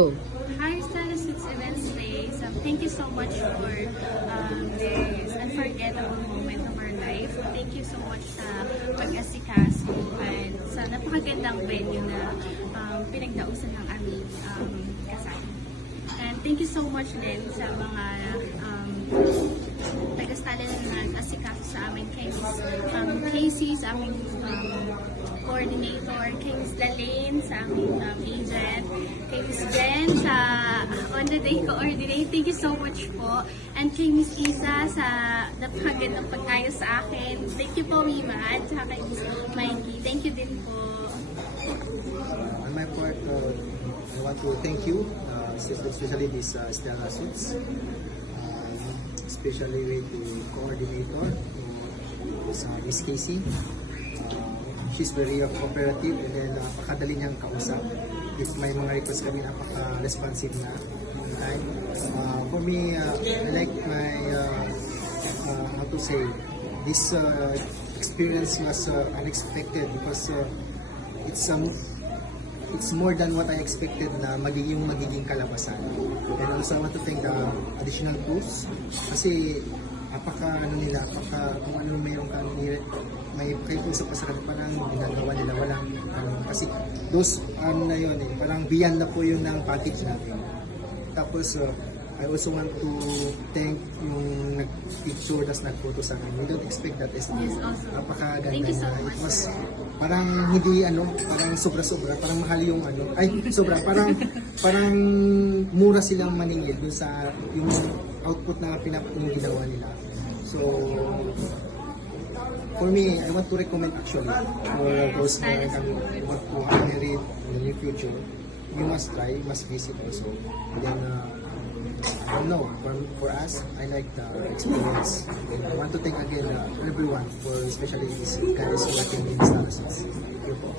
Hi, Stella Events Space. Thank you so much for this unforgettable moment of our life. Thank you so much sa pag-asikaso at sa napakagandang venue na pinagdausan ng aming kasal. And thank you so much din sa mga taga-stala na nag-asikaso sa amin, kay Casey, sa aming coordinator, kay Miss Lalaine, sa aming agent, kay Miss Jen, sa on-the-day coordinate. Thank you so much po. And kay Miss Isa sa napakagandang pag-ayos sa akin. Thank you po, Mima. At saka kay Miss Mikey. Thank you din po. On my part, I want to thank you, especially this Stella Suits, especially with the coordinator, Miss Casey. She's very cooperative and then napakadali niyang kausap. If may mga request kami, napaka-responsive na. And, for me, I like my, how to say, this experience was unexpected because it's more than what I expected na magiging kalabasan. And also I want to thank the additional tools kasi kung ano mayroong may kayo sa pasarap parang ginagawa nila walang kasi those na yun parang beyond na po yung ng package natin. Tapos I also want to thank yung nag-picture tas nag-photo sa akin. We don't expect that. Yes, also. Napakaganda. Thank you so na. much. It was parang hindi parang sobra-sobra, parang mahal yung sobra, parang mura silang maningil dun sa yung output na yung ginawa nila. So, for me, I want to recommend actually for those who want to get married in the near future, you must try, you must visit also. And then, I don't know, for us, I like the experience. And I want to thank again everyone, for especially these guys who attended Stella Suits. Thank you po.